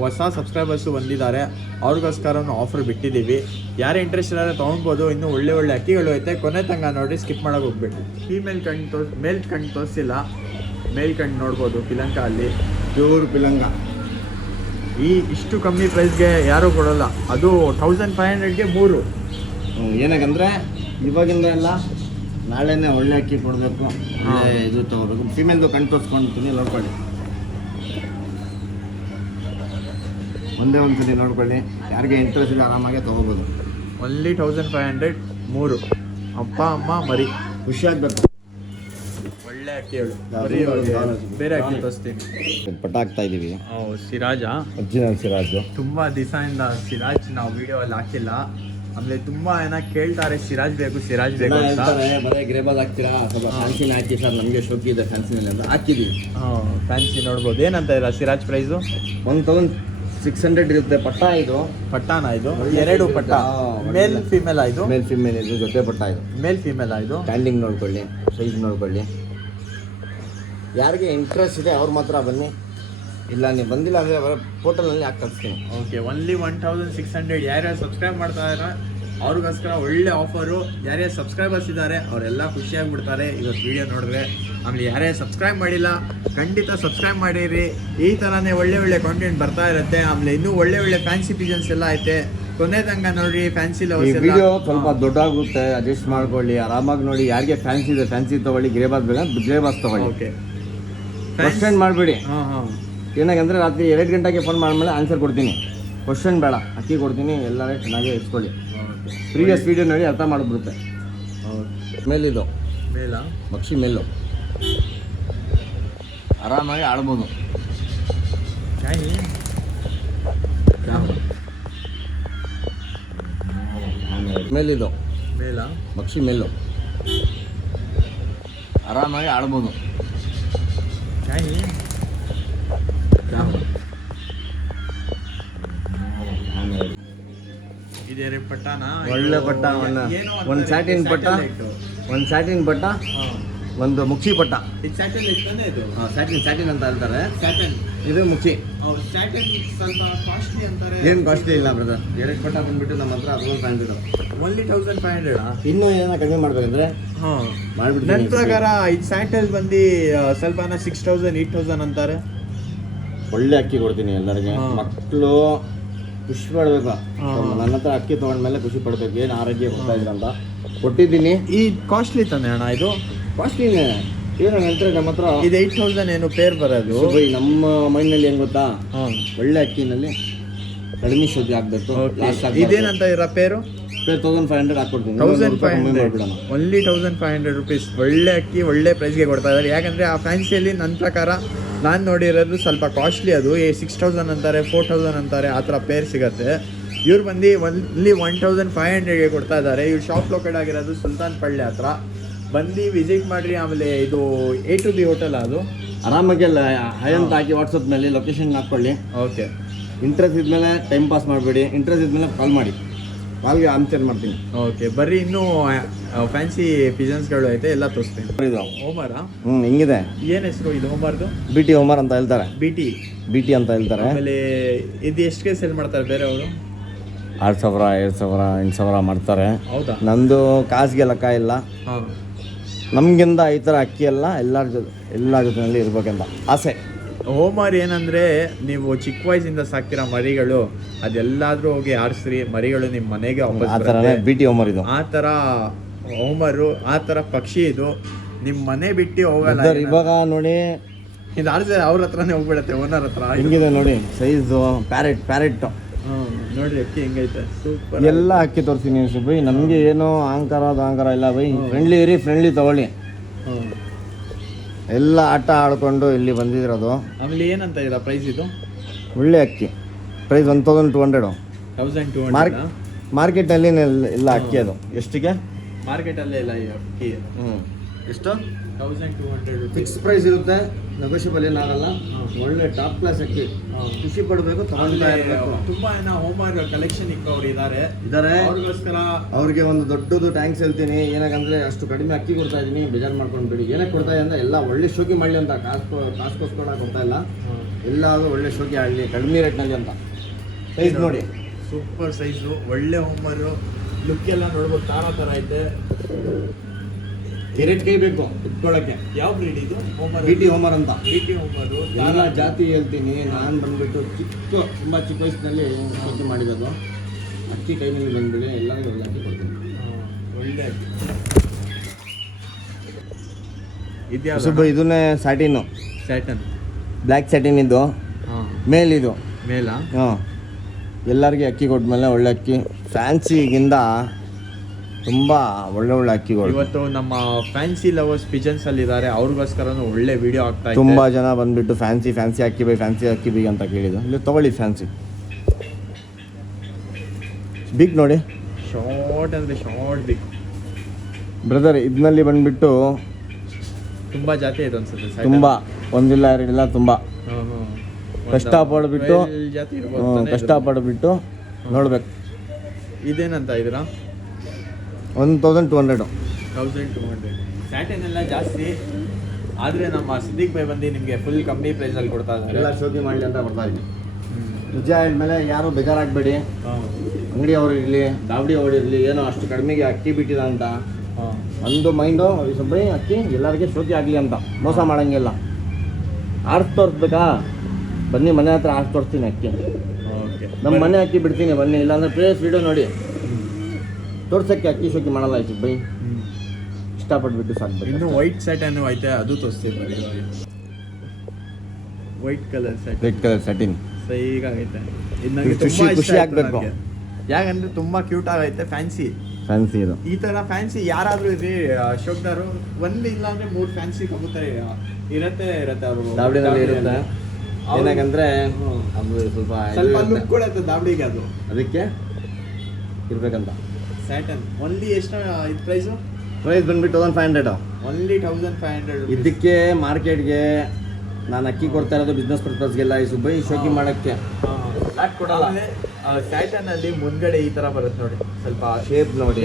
ಹೊಸ ಸಬ್ಸ್ಕ್ರೈಬರ್ಸು ಬಂದಿದ್ದಾರೆ. ಅವ್ರಿಗೋಸ್ಕರನೂ ಆಫರ್ ಬಿಟ್ಟಿದ್ದೀವಿ. ಯಾರು ಇಂಟ್ರೆಸ್ಟ್ ಇದ್ದಾರೆ ತೊಗೊಳ್ಬೋದು. ಇನ್ನೂ ಒಳ್ಳೆ ಅಕ್ಕಿಗಳು ಐತೆ. ಕೊನೆ ತನಕ ನೋಡಿ, ಸ್ಕಿಪ್ ಮಾಡೋಕೆ ಹೋಗ್ಬೇಕು. ಫೀಮೇಲ್ ಕಣ್ಣು ಮೇಲ್ ಕಣ್ಣು ತೋರಿಸಿಲ್ಲ. ಮೇಲ್ ಕಣ್ಣು ನೋಡ್ಬೋದು ಪಿಲಂಕ ಅಲ್ಲಿ. ಪ್ಯೂರ್ ಪಿಲಂಗ. ಇಷ್ಟು ಕಮ್ಮಿ ಪ್ರೈಸ್ಗೆ ಯಾರೂ ಕೊಡೋಲ್ಲ. ಅದು 1500ಗೆ 3. ಏನಾಗಂದರೆ ಇವಾಗಿಂದ ಎಲ್ಲ ನಾಳೆನೇ ಒಳ್ಳೆ ಅಕ್ಕಿ ಕೊಡಬೇಕು. ಒಳ್ಳೆ ಇದು ತೊಗೋಬೇಕು. ಫಿಮೇಲ್ದು ಕಣ್ಣು ತೋರಿಸ್ಕೊಂತೀನಿ ನೋಡ್ಕೊಳ್ಳಿ. ಒಂದೇ ಒಂದ್ಸತಿ ನೋಡ್ಕೊಳ್ಳಿ. ಯಾರಿಗೆ ಇಂಟ್ರೆಸ್ಟ್ ಇದೆ ಆರಾಮಾಗೆ ತೊಗೋಬೋದು. ಓನ್ಲಿ 1500 3. ಅಪ್ಪ ಅಮ್ಮ ಮರಿ. ಖುಷಿ ಆಗಬೇಕು. ಒಳ್ಳೆ ಅಕ್ಕಿಗಳು. ಬರೀ ಬೇರೆ ಅಕ್ಕಿ ತೋರಿಸ್ತೀನಿ. ಪಟ್ಟ ಹಾಕ್ತಾ ಇದ್ದೀವಿ. ಸಿರಾಜ ಒರಿಜಿನಲ್ ಸಿರಾಜು. ತುಂಬ ದಿವಸದಿಂದ ಸಿರಾಜ್ ನಾವು ವೀಡಿಯೋ ಅಲ್ಲಿ ಹಾಕಿಲ್ಲ. ಆಮೇಲೆ ತುಂಬಾ ಕೇಳ್ತಾರೆ ಸಿರಾಜ್ ಬೇಕು ಅಂತ. ಹೇಳ್ತಾರೆ ಬರೀ ಗ್ರೇಬಾಲ್ ಹಾಕ್ತೀರಾ, ಸ್ವಲ್ಪ ಫ್ಯಾನ್ಸಿನ ಹಾಕಿ ಸರ್, ನಮಗೆ ಶೋಕಿ ಇದೆ ಫ್ಯಾನ್ಸಿನಲ್ಲಿ ಅಂತ ಹಾಕಿದ್ದೀವಿ. ಫ್ಯಾನ್ಸಿ ನೋಡ್ಬೋದು. ಏನಂತ ಇಲ್ಲ ಸಿರಾಜ್ ಪ್ರೈಸು 1600 ಇರುತ್ತೆ. ಪಟ್ಟ ಇದು ಪಟ್ಟಾನ, ಇದು 2 ಪಟ್ಟ, ಮೇಲ್ ಫಿಮೇಲ್ ಇದು, ಮೇಲ್ ಫಿಮೇಲ್ ಇದು ಜೊತೆ ಪಟ್ಟ ಇದು, ಮೇಲ್ ಫಿಮೇಲ್ ಇದು. ಸ್ಟ್ಯಾಂಡಿಂಗ್ ನೋಡ್ಕೊಳ್ಳಿ, ಸೈಜ್ ನೋಡ್ಕೊಳ್ಳಿ. ಯಾರಿಗೆ ಇಂಟ್ರೆಸ್ಟ್ ಇದೆ ಅವ್ರು ಮಾತ್ರ ಬನ್ನಿ, ಇಲ್ಲ ನೀವು ಬಂದಿಲ್ಲ ಅಂದರೆ ಅವರ ಪೋರ್ಟಲ್ನಲ್ಲಿ ಹಾಕಿ ಕಳಿಸ್ತೀನಿ. Okay, only 1600. ಯಾರ್ಯಾರು ಸಬ್ಸ್ಕ್ರೈಬ್ ಮಾಡ್ತಾ ಇದ್ದಾರೆ ಅವ್ರಿಗೋಸ್ಕರ ಒಳ್ಳೆ ಆಫರು. ಯಾರ್ಯಾರು ಸಬ್ಸ್ಕ್ರೈಬರ್ಸ್ ಇದ್ದಾರೆ ಅವರೆಲ್ಲ ಖುಷಿಯಾಗಿಬಿಡ್ತಾರೆ ಇವತ್ತು ವಿಡಿಯೋ ನೋಡಿದ್ರೆ. ಆಮೇಲೆ ಯಾರ್ಯಾರು ಸಬ್ಸ್ಕ್ರೈಬ್ ಮಾಡಿಲ್ಲ ಖಂಡಿತ ಸಬ್ಸ್ಕ್ರೈಬ್ ಮಾಡಿರಿ. ಈ ಥರನೇ ಒಳ್ಳೆ ಕಾಂಟೆಂಟ್ ಬರ್ತಾ ಇರುತ್ತೆ. ಆಮೇಲೆ ಇನ್ನೂ ಒಳ್ಳೆ ಫ್ಯಾನ್ಸಿ ಪಿಜನ್ಸ್ ಎಲ್ಲ ಐತೆ. ಕೊನೆ ತನಕ ನೋಡ್ರಿ. ಫ್ಯಾನ್ಸಿ ಈ ವಿಡಿಯೋ ಸ್ವಲ್ಪ ದೊಡ್ಡಾಗುತ್ತೆ, ಅಡ್ಜಸ್ಟ್ ಮಾಡ್ಕೊಳ್ಳಿ, ಆರಾಮಾಗಿ ನೋಡಿ. ಯಾರಿಗೆ ಫ್ಯಾನ್ಸಿ ಇದೆ ಫ್ಯಾನ್ಸಿ ತೊಗೊಳ್ಳಿ, ಗ್ರೇಬಾಸ್ ಬೇಗ ಗ್ರೇಬಾಸ್ ತೊಗೊಳ್ಳಿ. ಓಕೆ, ಕ್ವಶನ್ ಮಾಡಬೇಡಿ. ಹಾಂ ಏನಾಗಂದರೆ ರಾತ್ರಿ 2 ಗಂಟೆಗೆ ಫೋನ್ ಮಾಡಿದ್ಮೇಲೆ ಆನ್ಸರ್ ಕೊಡ್ತೀನಿ. ಕ್ವಶನ್ ಬೇಡ, ಅಕ್ಕಿ ಕೊಡ್ತೀನಿ, ಎಲ್ಲರೂ ಚೆನ್ನಾಗೇ ಇಸ್ಕೊಳ್ಳಿ. ಪ್ರೀವಿಯಸ್ ವಿಡಿಯೋ ನೋಡಿ ಅರ್ಥ ಮಾಡಿಬಿಡುತ್ತೆ. ಮೇಲಿದು ಮೇಲಾ ಮಕ್ಷಿ ಮೇಲು ಆರಾಮಾಗಿ ಆಡ್ಬೋದು. ಮೇಲಿದು ಮೇಲಾ ಮಕ್ಷಿ ಮೇಲು ಆರಾಮಾಗಿ ಆಡ್ಬೋದು. ಇದೇ ಪಟ್ಟಾನ, ಒಳ್ಳೆ ಪಟ್ಟ, ಒಂದು ಸ್ಯಾಟಿನ್ ಪಟ್ಟ, ಒಂದು ಸ್ಯಾಟಿನ್ ಪಟ್ಟ, ಒಂದು ಮುಕ್ಷಿ ಪಟ್ಟ. ಇದು ಸ್ಯಾಟಲೈಟ್ ತಾನೇ ಇದು? ಸ್ಯಾಟಿನ್ ಅಂತ ಹೇಳ್ತಾರೆ. ಸ್ಯಾಟನ್ ಇದು ಮುಕ್ಷಿ. ಸ್ಯಾಟನ್ ಸ್ವಲ್ಪ ಕಾಸ್ಟ್ಲಿ ಅಂತಾರೆ. ಏನು ಕಾಸ್ಟ್ಲಿ ಇಲ್ಲ ಬ್ರದರ್, 2 ಪಟ್ಟ ಬಂದ್ಬಿಟ್ಟು ನಮ್ಮ ಹತ್ರ 1500. ಓನ್ಲಿ 1500. ಇನ್ನೂ ಏನೋ ಕಡಿಮೆ ಮಾಡ್ಬೇಕಂದ್ರೆ ಮಾಡ್ಬಿಡ್ತೀನಿ. ನನ್ನ ಪ್ರಕಾರ ಇದು ಸ್ಯಾಟಲ್ ಬಂದು ಸ್ವಲ್ಪ 6000 8000 ಅಂತಾರೆ. ಒಳ್ಳೆ ಅಕ್ಕಿ ಕೊಡ್ತೀನಿ ಎಲ್ಲರಿಗೆ. ಮಕ್ಕಳು ಖುಷಿ ಪಡ್ಬೇಕು. ನನ್ನ ಹತ್ರ ಅಕ್ಕಿ ತೊಗೊಂಡ್ಮೇಲೆ ಖುಷಿ ಪಡ್ಬೇಕು, ಏನು ಆರೋಗ್ಯ ಕೊಡ್ತಾ ಇದ್ರ ಅಂತ ಕೊಟ್ಟಿದ್ದೀನಿ. ಈ ಕಾಸ್ಟ್ಲಿ ತಾನೆ ಅಣ್ಣ ಇದು? ಕಾಸ್ಟ್ಲಿನೇ ಏನು ಹೇಳ್ತಾರೆ ನಮ್ಮ ಹತ್ರ. ಇದು 8000 ಏನು ಪೇರ್ ಬರೋದು. ನಮ್ಮ ಮೈಂಡ್ನಲ್ಲಿ ಹೆಂಗ್ ಗೊತ್ತಾ, ಒಳ್ಳೆ ಅಕ್ಕಿನಲ್ಲಿ ಕಡಿಮೆ ಶುದ್ಧಿ ಆಗ್ಬೇಕು. ಇದೇನಂತ ಇರೋ ಪೇರು? 1500 ಹಾಕ್ಕೊಡ್ತೀನಿ. 1500, ಓನ್ಲಿ 1500 ರುಪೀಸ್. ಒಳ್ಳೆ ಅಕ್ಕಿ ಒಳ್ಳೆ ಪ್ರೈಸ್ಗೆ ಕೊಡ್ತಾ ಇದ್ದಾರೆ. ಯಾಕಂದರೆ ಆ ಫ್ಯಾನ್ಸಿಯಲ್ಲಿ ನನ್ನ ಪ್ರಕಾರ ನಾನು ನೋಡಿರೋದು ಸ್ವಲ್ಪ ಕಾಸ್ಟ್ಲಿ. ಅದು 6000 ಅಂತಾರೆ, 4000 ಅಂತಾರೆ, ಆ ಥರ ಪೇರ್ ಸಿಗುತ್ತೆ. ಇವ್ರು ಬಂದು ಓನ್ಲಿ 1500ಗೆ ಕೊಡ್ತಾ ಇದ್ದಾರೆ. ಇವ್ರು ಶಾಪ್ ಲೊಕೇಟ್ ಆಗಿರೋದು ಸುಲ್ತಾನ್ ಪಳ್ಳಿ ಹತ್ರ. ಬಂದು ವಿಸಿಟ್ ಮಾಡಿರಿ. ಆಮೇಲೆ ಇದು A to B ಹೋಟೆಲ್. ಅದು ಆರಾಮಾಗಿ ಹೈ ಅಂತ ಹಾಕಿ ವಾಟ್ಸಪ್ನಲ್ಲಿ ಲೊಕೇಶನ್ ಹಾಕ್ಕೊಳ್ಳಿ. ಓಕೆ, ಇಂಟ್ರೆಸ್ಟ್ ಇದ್ಮೇಲೆ ಟೈಮ್ ಪಾಸ್ ಮಾಡಬೇಡಿ, ಇಂಟ್ರೆಸ್ಟ್ ಇದ್ಮೇಲೆ ಕಾಲ್ ಮಾಡಿ, ಕಾಲ್ಗೆ ಆನ್ಸರ್ ಮಾಡ್ತೀನಿ. ಓಕೆ, ಬರ್ರಿ. ಇನ್ನೂ ಫ್ಯಾನ್ಸಿ ಪಿಜನ್ಸ್ಗಳು ಐತೆ, ಎಲ್ಲ ತೋರಿಸ್ತೀನಿ. ಇದು ಹೋಮರಾ? ಹೆಂಗಿದೆ? ಏನು ಹೆಸರು ಇದು ಹೋಮರ್ದು? BT ಹೋಮರ್ ಅಂತ ಹೇಳ್ತಾರೆ. BT ಅಂತ ಹೇಳ್ತಾರೆ. ಆಮೇಲೆ ಇದು ಎಷ್ಟಿಗೆ ಸೇಲ್ ಮಾಡ್ತಾರೆ ಬೇರೆ ಅವರು? 6000 2000 8000 ಮಾಡ್ತಾರೆ. ಹೌದಾ? ನಂದು ಕಾಸಿಗೆ ಲೆಕ್ಕ ಇಲ್ಲ. ನಮಗಿಂದ ಈ ಥರ ಅಕ್ಕಿ ಎಲ್ಲ ಜೊತೆಯಲ್ಲಿ ಇರ್ಬೇಕಂತ ಆಸೆ. ಹೋಮರ್ ಏನಂದರೆ ನೀವು ಚಿಕ್ಕ ವಯಸ್ಸಿಂದ ಸಾಕ್ತಿರೋ ಮರಿಗಳು ಅದೆಲ್ಲಾದರೂ ಹೋಗಿ ಆರಿಸ್ರಿ, ಮರಿಗಳು ನಿಮ್ಮ ಮನೆಗೆ ವಾಪಸ್ ಆ ಥರನೇ BT ಹೋಮರ್ ಇದು. ಆ ಥರ ಹೋಮರು, ಆ ಥರ ಪಕ್ಷಿ ಇದು. ನಿಮ್ಮ ಮನೆ ಬಿಟ್ಟು ಹೋಗಲ್ಲ. ಇವಾಗ ನೋಡಿ, ಇದು ಆರಿಸಿದ್ರೆ ಅವ್ರ ಹತ್ರನೇ ಹೋಗ್ಬಿಡತ್ತೆ, ಓನರ್ ಹತ್ರ. ಹೆಂಗಿದೆ ನೋಡಿ ಸೈಜು. ಪ್ಯಾರೆಟ್ ನೋಡ್ರಿ ಅಕ್ಕಿ ಹೆಂಗೈತೆ, ಸೂಪರ್. ಎಲ್ಲ ಅಕ್ಕಿ ತೋರಿಸ್ತೀನಿ ಬೈ. ನಮಗೆ ಏನು ಅಹಂಕಾರ ಇಲ್ಲ ಬೈ. ಫ್ರೆಂಡ್ಲಿ ತಗೊಳ್ಳಿ. ಎಲ್ಲ ಆಟ ಆಡ್ಕೊಂಡು ಇಲ್ಲಿ ಬಂದಿರೋದು. ಆಮೇಲೆ ಏನಂತ ಇಲ್ಲ ಪ್ರೈಸ್ ಇದು? ಒಳ್ಳೆ ಅಕ್ಕಿ. ಪ್ರೈಸ್ 1200. 1200. ಮಾರ್ಕೆಟಲ್ಲಿ ಇಲ್ಲ ಅಕ್ಕಿ. ಅದು ಎಷ್ಟಿಗೆ? ಮಾರ್ಕೆಟಲ್ಲೇ ಇಲ್ಲ ಈ ಅಕ್ಕಿ. ಎಷ್ಟು? 1200 ಫಿಕ್ಸ್ ಪ್ರೈಸ್ ಇರುತ್ತೆ, ನೆಗೋಷಿಯಬಲ್ ಏನಾಗಲ್ಲ. ಒಳ್ಳೆ ಟಾಪ್ ಕ್ಲಾಸ್ ಅಕ್ಕಿ. ಖುಷಿ ಪಡಬೇಕು, ತಗೊಂಡ್ತಾ ಇರಬೇಕು. ತುಂಬಾ ಹೋಮರ್ ಕಲೆಕ್ಷನ್ ಇಕ್ಕವ್ರು ಇದ್ದಾರೆ. ಅವ್ರಿಗೋಸ್ಕರ ಅವ್ರಿಗೆ ಒಂದು ದೊಡ್ಡದು ಥ್ಯಾಂಕ್ಸ್ ಹೇಳ್ತೀನಿ. ಏನಕ್ಕಂದ್ರೆ ಅಷ್ಟು ಕಡಿಮೆ ಅಕ್ಕಿ ಕೊಡ್ತಾ ಇದ್ದೀನಿ, ಬೇಜಾರು ಮಾಡ್ಕೊಂಡ್ಬೇಡಿ. ಏನಕ್ಕೆ ಕೊಡ್ತಾ ಇದೆ ಅಂದ್ರೆ ಎಲ್ಲ ಒಳ್ಳೆ ಶೋಕಿ ಮಾಡಲಿ ಅಂತ, ಕಾಸ್ಕೋಸ್ಕರ ಕೊಡ್ತಾ ಇಲ್ಲ. ಎಲ್ಲಾದರೂ ಒಳ್ಳೆ ಶೋಕಿ ಆಗಲಿ ಕಡಿಮೆ ರೇಟ್ನಲ್ಲಿ ಅಂತ. ಸೈಜ್ ನೋಡಿ, ಸೂಪರ್ ಸೈಜು, ಒಳ್ಳೆ ಹೋಮರು. ಲುಕ್ ಎಲ್ಲ ನೋಡ್ಬೋದು, ಥರ ಐತೆ. 2 ಕೈ ಬೇಕು ಇಟ್ಕೊಳ್ಳೋಕ್ಕೆ. ಯಾವ ಬ್ರೀಡ್ ಇದು? BT ಹೋಮರ್ ಅಂತ. BT ಹೋಮರು ಎಲ್ಲ ಜಾತಿ ಹೇಳ್ತೀನಿ. ನಾನು ಬಂದ್ಬಿಟ್ಟು ತುಂಬ ಚಿಕ್ಕ ವಯಸ್ಸಿನಲ್ಲಿ ಶೋಕಿ ಮಾಡಿರೋದು. ಅಕ್ಕಿ ಕೈ ಮೇಲೆ ಬಂದ್ಬಿಡಿ, ಎಲ್ಲರಿಗೂ ಒಳ್ಳೆ ಅಕ್ಕಿ ಕೊಡ್ತೀನಿ. ಒಳ್ಳೆ ಇದನ್ನೇ ಸ್ಯಾಟಿನು, ಸ್ಯಾಟನ್, ಬ್ಲ್ಯಾಕ್ ಸ್ಯಾಟಿನ್ ಇದು. ಮೇಲಿದು ಮೇಲಾ? ಎಲ್ಲರಿಗೆ ಅಕ್ಕಿ ಕೊಟ್ಮೇಲೆ ಒಳ್ಳೆ ಅಕ್ಕಿ. ಫ್ಯಾನ್ಸಿಗಿಂತ ತುಂಬ ಒಳ್ಳೆ ಅಕ್ಕಿಗಳು. ಇವತ್ತು ನಮ್ಮ ಫ್ಯಾನ್ಸಿ ಲವರ್ಸ್ ಪಿಜನ್ಸ್ ಅಲ್ಲಿ ಇದ್ದಾರೆ, ಅವ್ರಿಗೋಸ್ಕರನೂ ಒಳ್ಳೆ ವಿಡಿಯೋ ಆಗ್ತಾ ಇದೆ. ತುಂಬ ಜನ ಬಂದ್ಬಿಟ್ಟು ಫ್ಯಾನ್ಸಿ ಅಕ್ಕಿ ಬೈ, ಫ್ಯಾನ್ಸಿ ಅಕ್ಕಿ ಬೈ ಅಂತ ಕೇಳಿದ್ರು. ಇಲ್ಲಿ ತೊಗೊಳ್ಳಿ ಫ್ಯಾನ್ಸಿ. ಬಿಗ್ ನೋಡಿ, ಶಾರ್ಟ್ ಅಂದರೆ ಶಾರ್ಟ್ ಬೇಕು. ಬ್ರದರ್ ಇದರಲ್ಲಿ ಬಂದುಬಿಟ್ಟು ತುಂಬ ಜಾತಿ ಇದೆ ಅನ್ಸುತ್ತೆ. ತುಂಬ ಒಂದಿಲ್ಲ ಎರಡಿಲ್ಲ ತುಂಬ ಕಷ್ಟಪಡ್ಬಿಟ್ಟು ಜಾತಿ ಇರ್ಬೋದು. ಕಷ್ಟಪಡ್ಬಿಟ್ಟು ನೋಡ್ಬೇಕು. ಇದೇನಂತ ಇದ್ದೀರಾ? 1200. 1200. ಸ್ಯಾಟಿನ್ ಎಲ್ಲ ಜಾಸ್ತಿ, ಆದರೆ ನಮ್ಮ ಸಿದ್ದಿಕ್ ಬೈ ಬಂದು ನಿಮಗೆ ಫುಲ್ ಕಮ್ಮಿ ಪ್ರೈಸಲ್ಲಿ ಕೊಡ್ತಾ ಇದ್ದಾರೆ. ಎಲ್ಲ ಶೋಕಿ ಮಾಡಲಿ ಅಂತ ಬರ್ತಾ ಇದ್ದೀನಿ. ನಿಜ ಆದಮೇಲೆ ಯಾರು ಬೇಜಾರಾಗಬೇಡಿ. ಅಂಗಡಿ ಅವ್ರು ಇರಲಿ, ದಾವಡಿ ಅವ್ರು ಇರಲಿ, ಏನೋ ಅಷ್ಟು ಕಡಿಮೆಗೆ ಅಕ್ಕಿ ಬಿಟ್ಟಿದ ಅಂತ ಒಂದು ಮೈಂಡು ಸ್ವಲ್ಪ ಅಕ್ಕಿ ಎಲ್ಲರಿಗೆ ಶೋಕಿ ಆಗಲಿ ಅಂತ ಮೋಸ ಮಾಡೋಂಗಿಲ್ಲ. ಆರ್ಸ್ ತೋರಿಸ್ಬೇಕಾ? ಬನ್ನಿ ಮನೆ ಹತ್ರ ಆರ್ಸ್ ತೋರಿಸ್ತೀನಿ ಅಕ್ಕಿ. ನಮ್ಮ ಮನೆ ಅಕ್ಕಿ ಬಿಡ್ತೀನಿ ಬನ್ನಿ, ಇಲ್ಲಾಂದ್ರೆ ಪ್ಲೇಸ್ ವಿಡಿಯೋ ನೋಡಿ ತೋರ್ಸೋಕ್ಕೆ ಅಕ್ಕಿ ಶೋಕಿ ಮಾಡಲ್ಲ ಆಯ್ತು ಬೈ. ಇಷ್ಟಪಟ್ಬಿಟ್ಟು ಸಾಕ್ಬೇಕು. ಇನ್ನು ವೈಟ್ ಸ್ಯಾಟನ್ ಐತೆ, ಅದು ತೋರಿಸ್ತೀವಿ. ವೈಟ್ ಕಲರ್ ಸ್ಯಾಟ್, ರೆಡ್ ಕಲರ್ ಸ್ಯಾಟಿನ್ ಸೈಗಾಗೈತೆ. ಖುಷಿ ಆಗ್ಬೇಕು. ಯಾಕಂದ್ರೆ ತುಂಬಾ ಕ್ಯೂಟ್ ಆಗೈತೆ, ಫ್ಯಾನ್ಸಿ ಫ್ಯಾನ್ಸಿ ಇದು. ಈ ತರ ಫ್ಯಾನ್ಸಿ ಯಾರಾದ್ರೂ ಇರ್ಲಿ ಅಶೋಕ್ದಾರು ಒಂದು ಇಲ್ಲ ಅಂದ್ರೆ 3 ಫ್ಯಾನ್ಸಿ ಕಬೂತರ್ ಇರತ್ತೆ ಅವರು ದಾವಡಿನಲ್ಲಿ ಇರುತ್ತೆ. ಏನಾಗಂದ್ರೆ ಅದು ಸ್ವಲ್ಪ ಲುಕ್ ಕೊಡುತ್ತೆ ದಾವಡಿಗೆ, ಅದು ಅದಕ್ಕೆ ಇರ್ಬೇಕಂತ. ಸ್ಯಾಟನ್ ಓನ್ಲಿ ಎಷ್ಟು ಇದು ಪ್ರೈಸು? ಪ್ರೈಸ್ ಬಂದ್ಬಿಟ್ಟು 1500. ಓನ್ಲಿ 1500. ಇದಕ್ಕೆ ಮಾರ್ಕೆಟ್ಗೆ ನಾನು ಅಕ್ಕಿ ಕೊಡ್ತಾ ಇರೋದು ಬಿಸ್ನೆಸ್ ಪರ್ಪಸ್ಗೆಲ್ಲ, ಈ ಸುಬ್ಬೈ ಶೋಕಿ ಮಾಡೋಕ್ಕೆ ಕೊಡಲ್ಲ. ಸ್ಯಾಟನ್ ಅಲ್ಲಿ ಮುಂದ್ಗಡೆ ಈ ತರ ಬರುತ್ತೆ ನೋಡಿ, ಸ್ವಲ್ಪ ಶೇಪ್ ನೋಡಿ,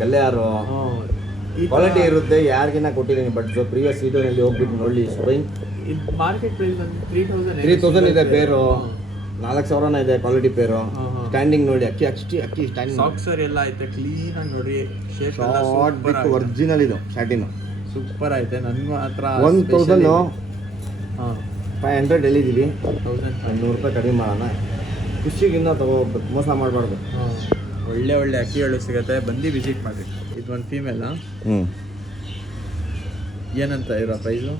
ಗಲ್ಲೆಯಾರು ಈ ಕ್ವಾಲಿಟಿ ಇರುತ್ತೆ. ಯಾರಿಗಿನ್ನ ಕೊಟ್ಟಿದ್ದೀನಿ, ಬಟ್ ಪ್ರೀವಿಯಸ್ ವಿಡಿಯೋನಲ್ಲಿ ಹೋಗ್ಬಿಟ್ಟು ನೋಡಿ. ಸುಬ್ಬೈ ಮಾರ್ಕೆಟ್ ಪ್ರೈಸ್ ಬಂದು 3000 ಇದೆ ಪೇರು, 4000 ಇದೆ ಕ್ವಾಲಿಟಿ ಪೇರು. ಸ್ಟ್ಯಾಂಡಿಂಗ್ ನೋಡಿ, ಅಕ್ಕಿ ಸ್ಟ್ಯಾಂಡಿಂಗ್ ಸಾಕ್ಸರ್ ಎಲ್ಲ ಐತೆ ಕ್ಲೀನ್ ಆಗಿ ನೋಡಿ. ಶೇಪ್ ಶಾರ್ಟ್ ಬಿಟ್ಟು ಒರಿಜಿನಲ್ ಇದು ಸ್ಯಾಟಿನ್ ಸೂಪರ್ ಐತೆ. ನನಗೂ ಹತ್ರ 1500 ಎಲ್ಲಿದ್ದೀವಿ. 100 ರೂಪಾಯಿ ಕಡಿಮೆ ಮಾಡೋಣ, ಖುಷಿಗಿನ್ನ ತಗೋಬೇಕು, ಮೋಸ ಮಾಡಬಾರ್ದು. ಒಳ್ಳೆ ಒಳ್ಳೆ ಅಕ್ಕಿಗಳು ಸಿಗುತ್ತೆ, ಬಂದು ವಿಸಿಟ್ ಮಾಡಿ. ಇದು ಒಂದು ಫೀಮೇಲ್. ಏನಂತ ಇರೋ ಪ್ರೈಸು?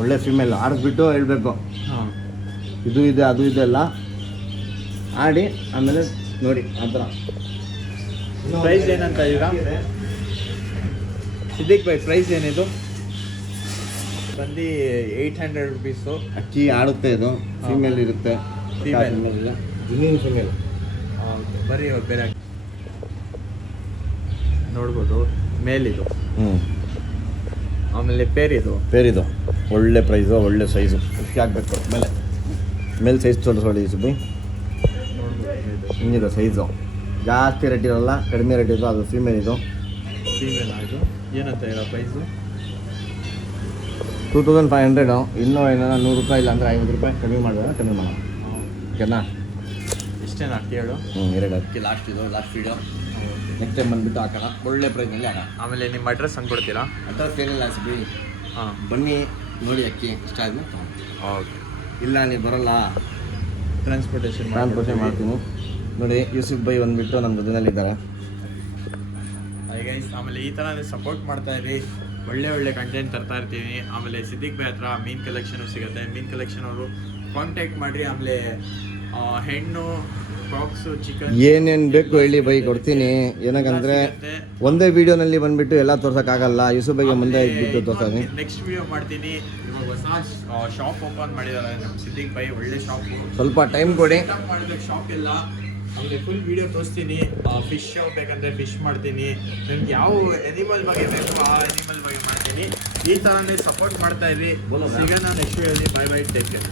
ಒಳ್ಳೆ ಫಿಮೇಲ್ ಆಡಿಸ್ಬಿಟ್ಟು ಹೇಳ್ಬೇಕು ಇದು ಇದೆ ಅದು ಇದೆ ಅಲ್ಲ, ಆಡಿ ಆಮೇಲೆ ನೋಡಿ ಆ ಥರ. ಪ್ರೈಸ್ ಏನಂತ ಈಗ ಸಿದ್ದಿಕ್ ಬೈ? ಪ್ರೈಸ್ ಏನಿದು? ಬಂದು 800 ರುಪೀಸು. ಅಕ್ಕಿ ಆಡುತ್ತೆ, ಇದು ಫಿಮೇಲ್ ಇರುತ್ತೆ. ಫೀಮೇಲ್ ಇಲ್ಲ ಜುನೀನ್ ಫಿಮೇಲ್. ಬರೀ ಬೇರೆ ನೋಡ್ಬೋದು. ಮೇಲಿದು, ಆಮೇಲೆ ಪೇರಿದು ಒಳ್ಳೆ ಪ್ರೈಸು, ಒಳ್ಳೆ ಸೈಜು. ಖುಷಿ ಆಗಬೇಕು. ಮೇಲೆ ಸೈಜ್ ತೋರಿಸೋಡಿ ಸುಬ್ಬಿ, ಹಿಂಗಿದೆ ಸೈಜು. ಜಾಸ್ತಿ ರೇಟ್ ಇರೋಲ್ಲ, ಕಡಿಮೆ ರೇಟ್ ಇರೋ ಅದು ಫೀಮೇಲ್. ಇದು ಅದು ಏನಂತ ಇರೋ ಪ್ರೈಸು? 2500. ಇನ್ನೂ ಏನಾರ 100 ರೂಪಾಯಿ ಇಲ್ಲ ಅಂದರೆ 50 ರೂಪಾಯಿ ಕಡಿಮೆ ಮಾಡೋಣ, ಕಡಿಮೆ ಮಾಡೋಣ. ಓಕೆನಾ? ಇಷ್ಟೇನು ಅಕ್ಕಿ ಹೇಳು. 2 ಅಕ್ಕಿ ಲಾಸ್ಟ್ ವೀಡಿಯೋ. ನೆಕ್ಸ್ಟ್ ಟೈಮ್ ಬಂದುಬಿಟ್ಟು ಹಾಕೋಣ, ಒಳ್ಳೆ ಪ್ರೈಸ್ನಲ್ಲಿ ಹಾಕೋಣ. ಆಮೇಲೆ ನಿಮ್ಮ ಅಡ್ರೆಸ್ ಹಂಗೆ ಅಡ್ರೆಸ್ ಏನಿಲ್ಲ ಸುಬ್ಬಿ, ಬನ್ನಿ ನೋಡಿ ಅಕ್ಕಿ ಇಷ್ಟ ಆದ್ಮೇಲೆ ತೊಗೊಂಡು. ಓಕೆ. ಇಲ್ಲ ನೀವು ಬರೋಲ್ಲ, ಟ್ರಾನ್ಸ್ಪೋರ್ಟೇಷನ್ ಮಾಡ್ತೀನಿ ನೋಡಿ. ಯೂಸುಫ್ ಬೈ ಬಂದುಬಿಟ್ಟು ನಮ್ಮ ಜೊತೆನಲ್ಲಿದ್ದಾರೆ. ಗೈಸ್, ಆಮೇಲೆ ಈ ಥರ ಸಪೋರ್ಟ್ ಮಾಡ್ತಾ ಇರಿ, ಒಳ್ಳೆ ಕಂಟೆಂಟ್ ತರ್ತಾ ಇರ್ತೀವಿ. ಆಮೇಲೆ ಸಿದ್ದಿಕ್ ಬೈ ಹತ್ರ ಮೀನ್ ಕಲೆಕ್ಷನು ಸಿಗುತ್ತೆ. ಮೀನ್ ಕಲೆಕ್ಷನ್ ಅವರು ಕಾಂಟ್ಯಾಕ್ಟ್ ಮಾಡಿರಿ. ಆಮೇಲೆ ಹೆಣ್ಣು ಬಾಕ್ಸು, ಚಿಕನ್ ಏನೇನು ಬೇಕು ಹೇಳಿ ಬೈ ಕೊಡ್ತೀನಿ. ಏನಕ್ಕಂದರೆ ಒಂದೇ ವಿಡಿಯೋನಲ್ಲಿ ಬಂದುಬಿಟ್ಟು ಎಲ್ಲ ತೋರ್ಸೋಕ್ಕಾಗಲ್ಲ. ಯೂಸುಫ್ ಬೈಗೆ ಮುಂದೆ ಇಟ್ಬಿಟ್ಟು ತೋರ್ಸೋದು. ನೆಕ್ಸ್ಟ್ ವಿಡಿಯೋ ಮಾಡ್ತೀನಿ. ಇವಾಗ ಹೊಸ ಶಾಪ್ ಓಪನ್ ಮಾಡಿದ್ದಾರೆ ನಮ್ಮ ಸಿದ್ದಿಕ್ ಬೈ, ಒಳ್ಳೆ ಶಾಪು. ಸ್ವಲ್ಪ ಟೈಮ್ ಕೊಡಿ, ಮಾಡಬೇಕು ಶಾಪ್ ಎಲ್ಲ. ಆಮೇಲೆ ಫುಲ್ ವಿಡಿಯೋ ತೋರಿಸ್ತೀನಿ. ಫಿಶ್ ಬೇಕಂದರೆ ಫಿಶ್ ಮಾಡ್ತೀನಿ. ನನಗೆ ಯಾವ ಎನಿಮಲ್ ಬಗ್ಗೆ ಬೇಕು ಆ ಎನಿಮಲ್ ಬಗ್ಗೆ ಮಾಡ್ತೀನಿ. ಈ ಥರನೇ ಸಪೋರ್ಟ್ ಮಾಡ್ತಾ ಇರಿ. ಸಿಗೋಣ ನೆಕ್ಸ್ಟ್ ವಿಡಿಯೋಲಿ. Bye take care.